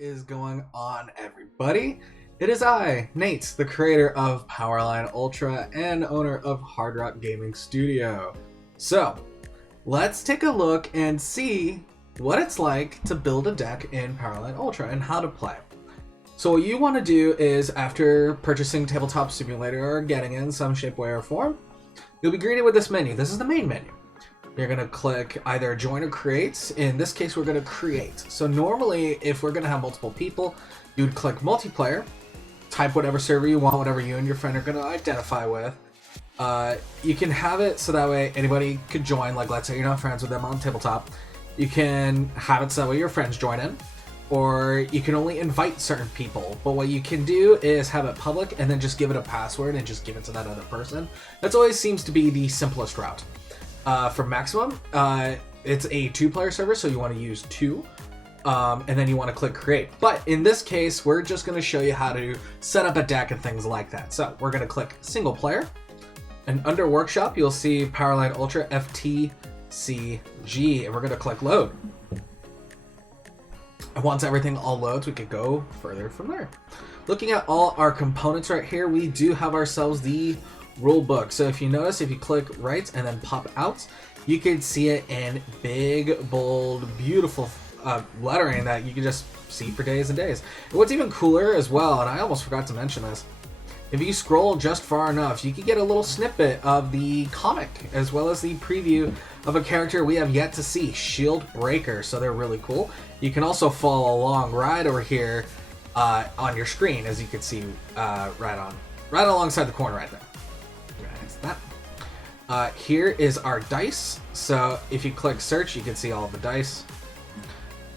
is going on, everybody? It is I, Nate, the creator of Powerline Ultra and owner of Hard Rock Gaming Studio. So, let's take a look and see what it's like to build a deck in Powerline Ultra and how to play. So what you want to do is, after purchasing Tabletop Simulator or getting it in some shape, way, or form, you'll be greeted with this menu. This is the main menu. You're going to click either join or create. In this case, we're going to create. So normally, if we're going to have multiple people, you would click multiplayer, type whatever server you want, whatever you and your friend are going to identify with. You can have it so that way anybody could join, like let's say you're not friends with them on tabletop. You can have it so that way your friends join in, or you can only invite certain people. But what you can do is have it public and then just give it a password and just give it to that other person. That always seems to be the simplest route. For maximum, it's a 2-player server, so you want to use 2, and then you want to click create. But in this case, we're just going to show you how to set up a deck and things like that. So we're going to click single player, and under workshop, you'll see Powerline Ultra FTCG, and we're going to click load. And once everything all loads, we could go further from there. Looking at all our components right here, we do have ourselves the rule book. So if you notice, if you click right and then pop out, you can see it in big, bold, beautiful lettering that you can just see for days and days. And what's even cooler as well, and I almost forgot to mention this, if you scroll just far enough, you can get a little snippet of the comic as well as the preview of a character we have yet to see, Shield Breaker. So they're really cool. You can also follow along right over here on your screen, as you can see right alongside the corner right there. Here is our dice. So if you click search, you can see all of the dice,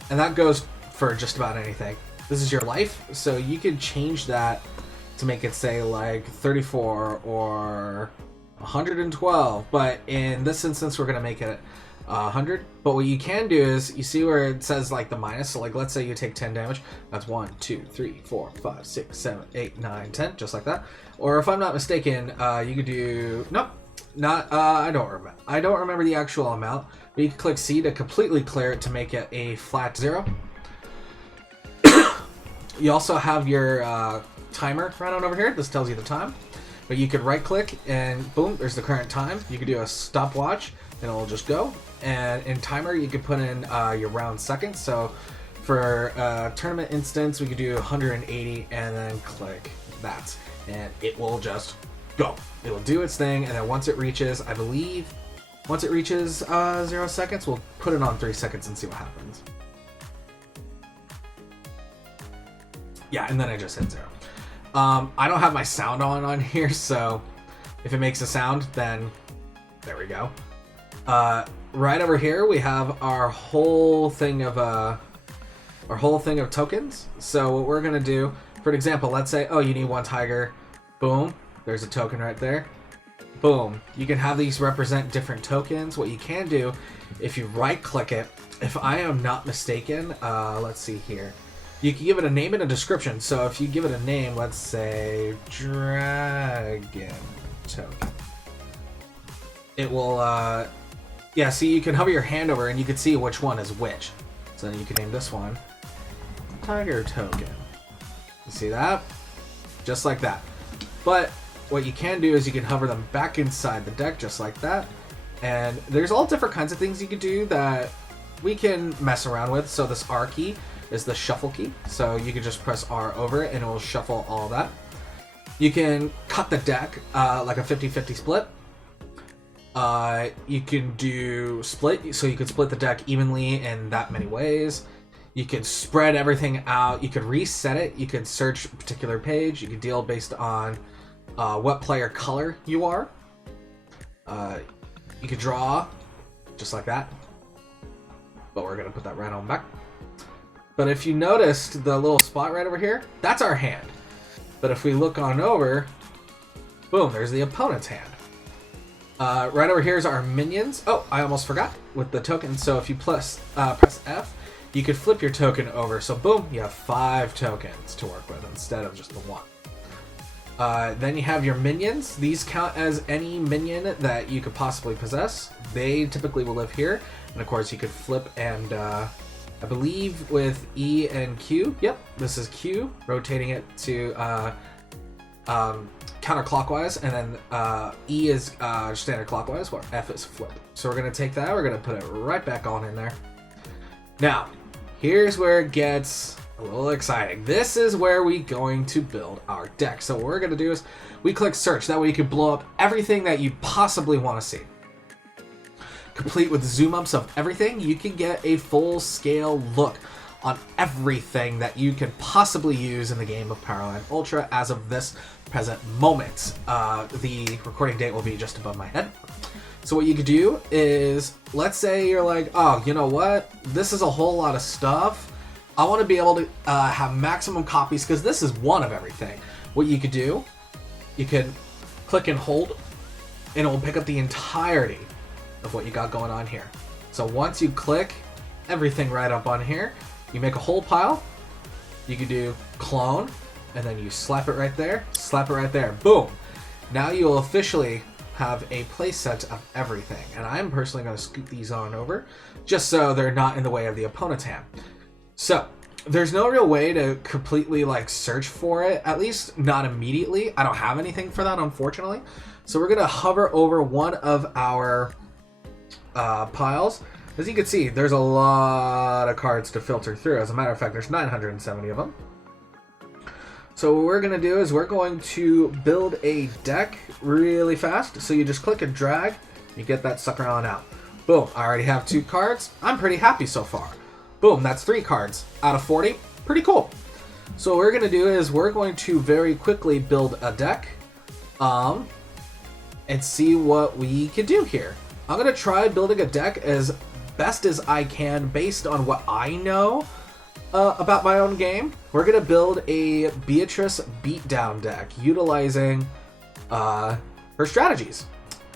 and that goes for just about anything. This is your life, so you can change that to make it say like 34 or 112, but in this instance we're going to make it 100. But what you can do is, you see where it says like the minus, so like let's say you take 10 damage, that's 1 2 3 4 5 6 7 8 9 10, just like that. Or if I'm not mistaken, you could do, nope, not I don't remember the actual amount, but you can click C to completely clear it to make it a flat 0. You also have your timer right on over here. This tells you the time, but you could right click and boom, there's the current time. You could do a stopwatch and it'll just go. And in timer, you could put in your round seconds. So for tournament instance, we could do 180 and then click that, and it will just go. It will do its thing, and then once it reaches, I believe, once it reaches 0 seconds, we'll put it on 3 seconds and see what happens. Yeah, and then I just hit 0. I don't have my sound on here, so if it makes a sound, then there we go. Right over here, we have our whole thing of tokens. So what we're gonna do, for an example, let's say, oh, you need 1 tiger. Boom, there's a token right there. Boom. You can have these represent different tokens. What you can do, if you right-click it, if I am not mistaken, let's see here. You can give it a name and a description. So if you give it a name, let's say Dragon Token, it will, yeah, see, you can hover your hand over and you can see which one is which. So then you can name this one Tiger Token. You see that? Just like that. But what you can do is you can hover them back inside the deck just like that. And there's all different kinds of things you can do that we can mess around with. So this R key is the shuffle key. So you can just press R over it and it will shuffle all that. You can cut the deck like a 50-50 split. You can do split, so you can split the deck evenly in that many ways. You can spread everything out. You could reset it. You could search a particular page. You could deal based on what player color you are. You could draw just like that, but we're gonna put that right on back. But if you noticed the little spot right over here, that's our hand. But if we look on over, boom, there's the opponent's hand. Right over here is our minions. Oh, I almost forgot with the token. So if you press F, you could flip your token over. So boom, you have 5 tokens to work with instead of just the 1. Then you have your minions. These count as any minion that you could possibly possess. They typically will live here. And of course you could flip and I believe with E and Q. Yep, this is Q, rotating it to counterclockwise, and then E is standard clockwise, while F is flip. So we're going to take that, we're going to put it right back on in there. Now, here's where it gets a little exciting. This is where we're going to build our deck. So what we're going to do is we click search. That way you can blow up everything that you possibly want to see. Complete with zoom ups of everything, you can get a full scale look on everything that you can possibly use in the game of Powerline Ultra as of this present moment. The recording date will be just above my head. So what you could do is, let's say you're like, oh, you know what? This is a whole lot of stuff. I want to be able to have maximum copies because this is one of everything. What you could do, you can click and hold, and it will pick up the entirety of what you got going on here. So once you click everything right up on here, you make a whole pile. You can do clone, and then you slap it right there, boom. Now you will officially have a playset of everything. And I'm personally going to scoot these on over just so they're not in the way of the opponent's hand. So there's no real way to completely like search for it, at least not immediately. I don't have anything for that, unfortunately. So we're going to hover over one of our piles. As you can see, there's a lot of cards to filter through. As a matter of fact, there's 970 of them. So what we're going to do is we're going to build a deck really fast. So you just click and drag, you get that sucker on out. Boom, I already have 2 cards. I'm pretty happy so far. Boom, that's 3 cards out of 40. Pretty cool. So what we're going to do is we're going to very quickly build a deck and see what we can do here. I'm going to try building a deck as best as I can based on what I know about my own game. We're going to build a Beatrice beatdown deck utilizing her strategies.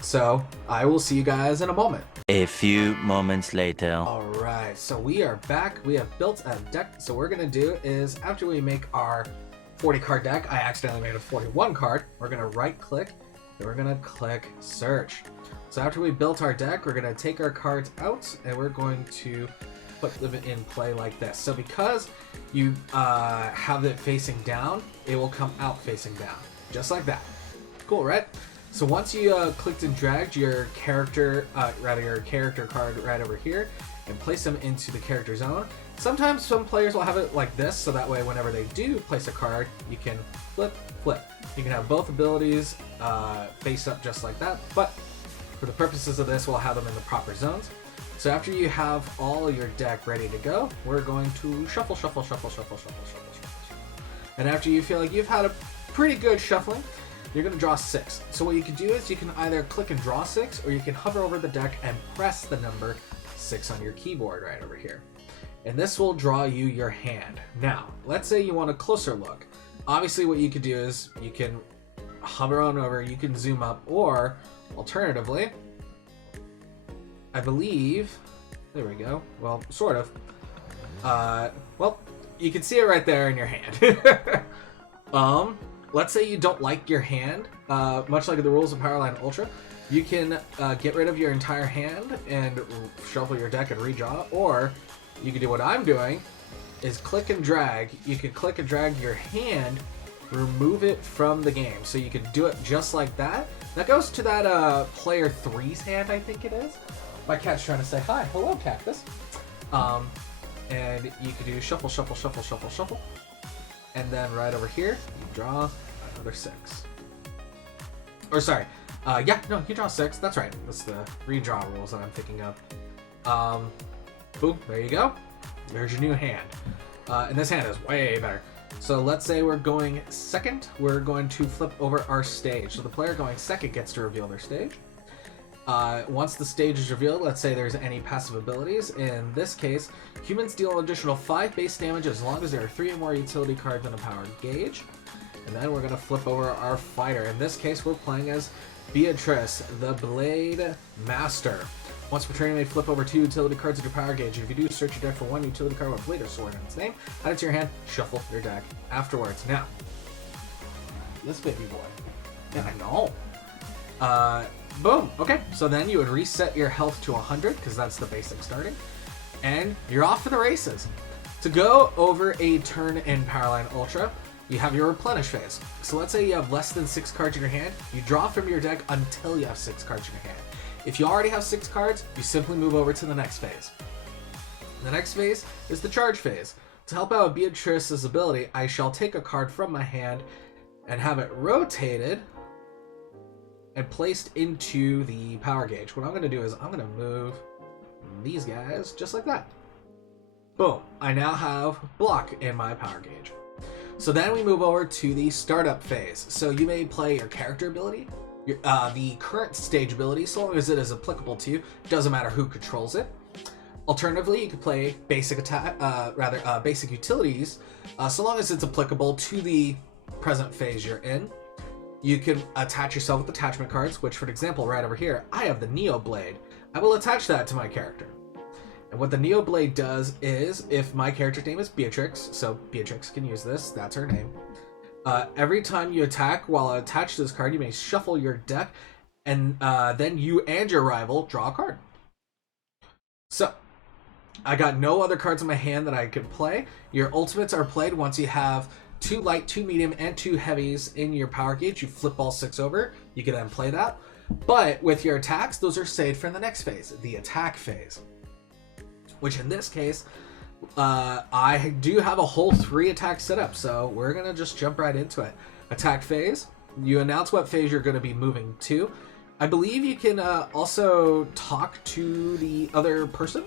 So I will see you guys in a moment. A few moments later. Alright, so we are back. We have built a deck. So what we're going to do is after we make our 40 card deck, I accidentally made a 41 card. We're going to right click and we're going to click search. So after we built our deck, we're going to take our cards out and we're going to put them in play like this. So because you have it facing down, it will come out facing down, just like that. Cool, right? So once you clicked and dragged your character, your character card right over here and place them into the character zone, sometimes some players will have it like this, so that way whenever they do place a card, you can flip, flip. You can have both abilities face up just like that, but for the purposes of this, we'll have them in the proper zones. So after you have all your deck ready to go, we're going to shuffle, shuffle, shuffle, shuffle, shuffle, shuffle, shuffle. And after you feel like you've had a pretty good shuffling, you're going to draw 6. So what you can do is you can either click and draw 6, or you can hover over the deck and press the number 6 on your keyboard right over here. And this will draw you your hand. Now, let's say you want a closer look. Obviously what you could do is you can hover on over, you can zoom up, or alternatively, I believe, there we go, well, sort of. Well, you can see it right there in your hand. Let's say you don't like your hand, much like the rules of Powerline Ultra, you can get rid of your entire hand and shuffle your deck and redraw, or you can do what I'm doing, is click and drag. You can click and drag your hand, remove it from the game. So you can do it just like that. That goes to that player 3's hand, I think it is. My cat's trying to say hi. Hello, cactus. And you can do shuffle, shuffle, shuffle, shuffle, shuffle. And then right over here, you draw another 6. Or sorry, yeah, no, you draw 6. That's right. That's the redraw rules that I'm thinking of. Boom, there you go. There's your new hand. And this hand is way better. So let's say we're going second. We're going to flip over our stage. So the player going second gets to reveal their stage. Once the stage is revealed, let's say there's any passive abilities. In this case, humans deal an additional 5 base damage as long as there are 3 or more utility cards in a power gauge. And then we're going to flip over our fighter. In this case, we're playing as Beatrice, the Blade Master. Once per turn, you may flip over 2 utility cards in your power gauge. If you do, search your deck for 1 utility card with blade or sword in its name, add it to your hand, shuffle your deck afterwards. Now, this baby boy. Yeah, I know. Boom. Okay, so then you would reset your health to 100, because that's the basic starting. and you're off for the races. To go over a turn in Powerline Ultra, you have your replenish phase. So let's say you have less than 6 cards in your hand, you draw from your deck until you have 6 cards in your hand. If you already have 6 cards, you simply move over to the next phase. The next phase is the charge phase. To help out Beatrice's ability, I shall take a card from my hand and have it rotated and placed into the power gauge. What I'm going to do is I'm going to move these guys just like that. Boom. I now have block in my power gauge. So then we move over to the startup phase. So you may play your character ability, the current stage ability, so long as it is applicable to you. Doesn't matter who controls it. Alternatively, you could play basic basic utilities, so long as it's applicable to the present phase you're in. You can attach yourself with attachment cards, which, for example, right over here, I have the Neo Blade. I will attach that to my character. And what the Neo Blade does is, if my character's name is Beatrix, so Beatrix can use this, that's her name. Every time you attack while attached to this card, you may shuffle your deck, and then you and your rival draw a card. So, I got no other cards in my hand that I could play. Your ultimates are played once you have 2 light, 2 medium, and 2 heavies in your power gauge. You flip all 6 over. You can then play that. But with your attacks, those are saved for the next phase, the attack phase. Which in this case, I do have a whole 3 attacks set up, so we're going to just jump right into it. Attack phase. You announce what phase you're going to be moving to. I believe you can also talk to the other person.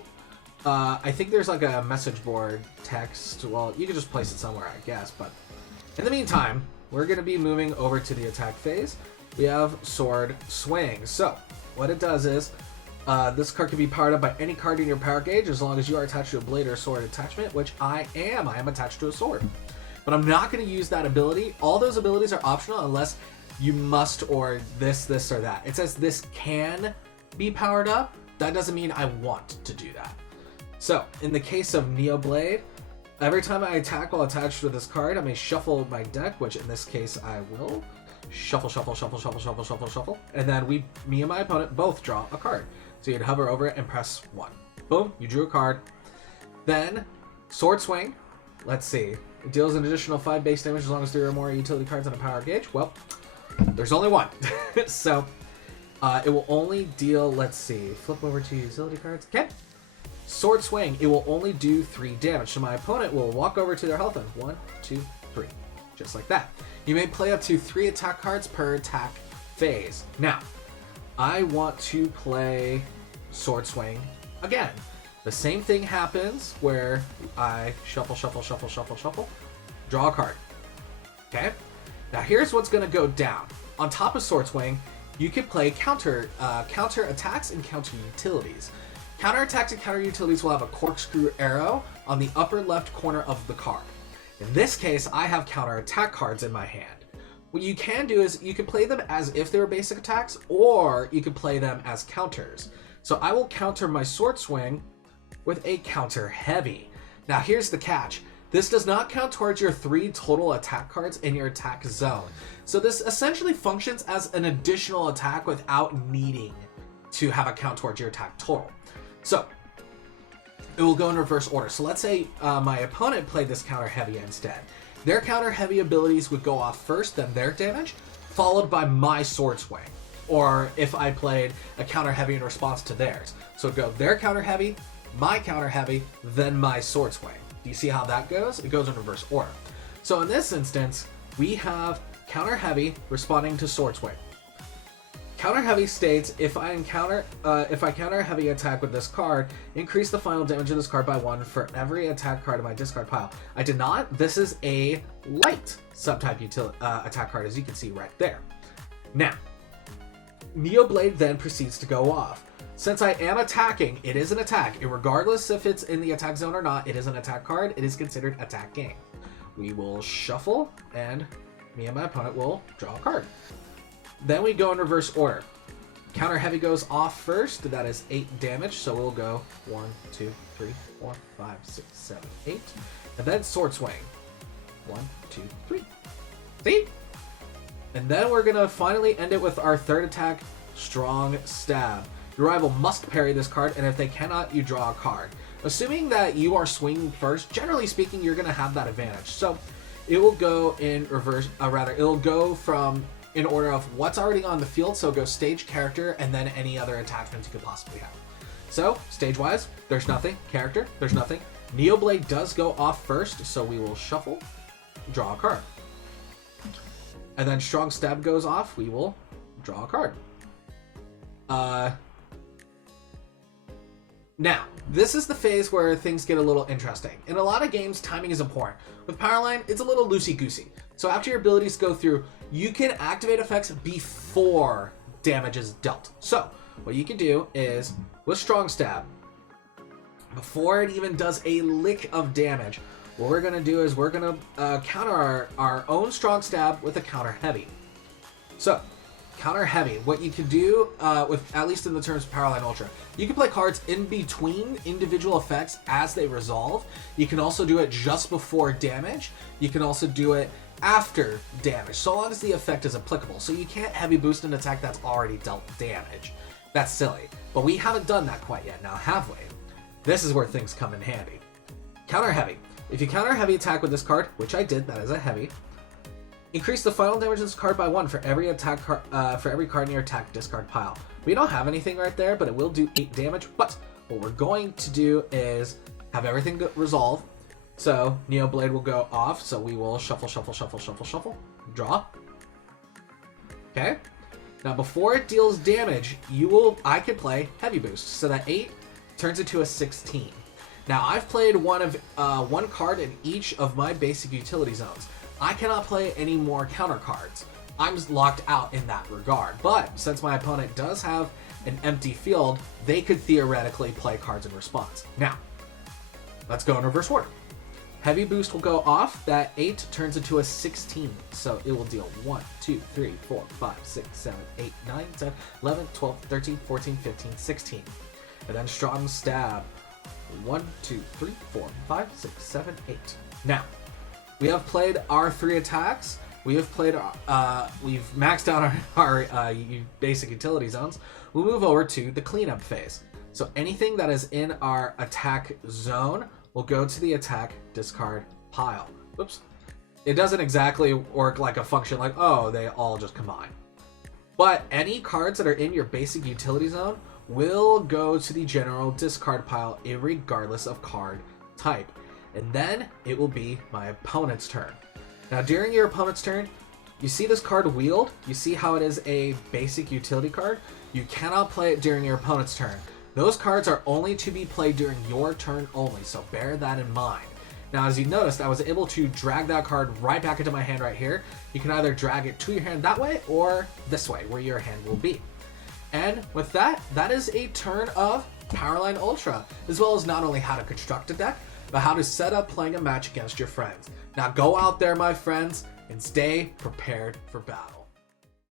I think there's like a message board text. Well, you can just place it somewhere, I guess. But in the meantime, we're going to be moving over to the attack phase. We have Sword Swing. So what it does is, this card can be powered up by any card in your power gauge as long as you are attached to a blade or a sword attachment, which I am. I am attached to a sword. But I'm not going to use that ability. All those abilities are optional unless you must or this, or that. It says this can be powered up. That doesn't mean I want to do that. So, in the case of Neo Blade, every time I attack while attached to this card, I may shuffle my deck, which in this case I will. Shuffle, shuffle, shuffle, shuffle, shuffle, shuffle, shuffle. And then me and my opponent both draw a card. So you'd hover over it and press 1. Boom, you drew a card. Then, Sword Swing. Let's see. It deals an additional 5 base damage as long as there are more utility cards on a power gauge. Well, there's only 1. So, it will only deal, let's see, flip over to utility cards. Okay. Sword Swing, it will only do 3 damage. So my opponent will walk over to their health and 1, 2, 3. Just like that. You may play up to 3 attack cards per attack phase. Now, I want to play Sword Swing again. The same thing happens where I shuffle, shuffle, shuffle, shuffle, shuffle, draw a card. Okay? Now here's what's going to go down. On top of Sword Swing, you can play counter attacks and counter utilities. Counter attacks and counter utilities will have a corkscrew arrow on the upper left corner of the card. In this case, I have counter attack cards in my hand. What you can do is you can play them as if they were basic attacks, or you can play them as counters. So I will counter my Sword Swing with a counter heavy. Now here's the catch. This does not count towards your 3 total attack cards in your attack zone. So this essentially functions as an additional attack without needing to have a count towards your attack total. So it will go in reverse order. So let's say my opponent played this counter heavy instead. Their counter heavy abilities would go off first, then their damage, followed by my Sword Swing. Or if I played a counter heavy in response to theirs. So it'd go their counter heavy, my counter heavy, then my Sword Swing. Do you see how that goes? It goes in reverse order. So in this instance, we have counter heavy responding to Sword Swing. Counter heavy states, if I counter a heavy attack with this card, increase the final damage of this card by 1 for every attack card in my discard pile. I did not. This is a light subtype attack card, as you can see right there. Now, Neo Blade then proceeds to go off. Since I am attacking, it is an attack. Regardless if it's in the attack zone or not, it is an attack card. It is considered attacking. We will shuffle, and me and my opponent will draw a card. Then we go in reverse order. Counter heavy goes off first. That is 8 damage. So we'll go 1, 2, 3, 4, 5, 6, 7, 8. And then Sword Swing. 1, 2, 3. See? And then we're going to finally end it with our third attack, Strong Stab. Your rival must parry this card, and if they cannot, you draw a card. Assuming that you are swinging first, generally speaking, you're going to have that advantage. So it will go in reverse, it'll go from in order of what's already on the field. So go stage, character, and then any other attachments you could possibly have. So stage-wise, there's nothing. Character, there's nothing. Neoblade does go off first, so we will shuffle, draw a card. And then Strong Stab goes off, we will draw a card. Now, this is the phase where things get a little interesting. In a lot of games, timing is important. With Powerline, it's a little loosey-goosey. So after your abilities go through, you can activate effects before damage is dealt. So what you can do is, with Strong Stab, before it even does a lick of damage, what we're going to do is we're going to counter our own Strong Stab with a counter heavy. So counter heavy, what you can do with, at least in the terms of Powerline Ultra, you can play cards in between individual effects as they resolve. You can also do it just before damage. You can also do it after damage, so long as the effect is applicable. So you can't heavy boost an attack that's already dealt damage. That's silly. But we haven't done that quite yet. Now, have we? This is where things come in handy. Counter heavy. If you counter heavy attack with this card, which I did, that is a heavy, increase the final damage of this card by 1 for every attack for every card in your attack discard pile. We don't have anything right there, but it will do 8 damage. But what we're going to do is have everything resolve. So Neoblade will go off. So we will shuffle, shuffle, shuffle, shuffle, shuffle, draw. Okay. Now before it deals damage, I could play Heavy Boost. So that 8 turns into a 16. Now I've played one card in each of my basic utility zones. I cannot play any more counter cards. I'm locked out in that regard. But since my opponent does have an empty field, they could theoretically play cards in response. Now, let's go in reverse order. Heavy Boost will go off. That 8 turns into a 16. So it will deal 1, 2, 3, 4, 5, 6, 7, 8, 9, 10, 11, 12, 13, 14, 15, 16. And then Strong Stab. 1, 2, 3, 4, 5, 6, 7, 8. Now, we have played our 3 attacks. We have played, we've maxed out our basic utility zones. We'll move over to the cleanup phase. So anything that is in our attack zone will go to the attack discard pile. Oops. It doesn't exactly work like a function like, oh, they all just combine. But any cards that are in your basic utility zone will go to the general discard pile regardless of card type. And then it will be my opponent's turn. Now during your opponent's turn, you see this card wheeled, you see how it is a basic utility card. You cannot play it during your opponent's turn. Those cards are only to be played during your turn only, so bear that in mind. Now as you noticed, I was able to drag that card right back into my hand right here. You can either drag it to your hand that way or this way, where your hand will be. And with that, that is a turn of Powerline Ultra, as well as not only how to construct a deck, but how to set up playing a match against your friends. Now go out there, my friends, and stay prepared for battle.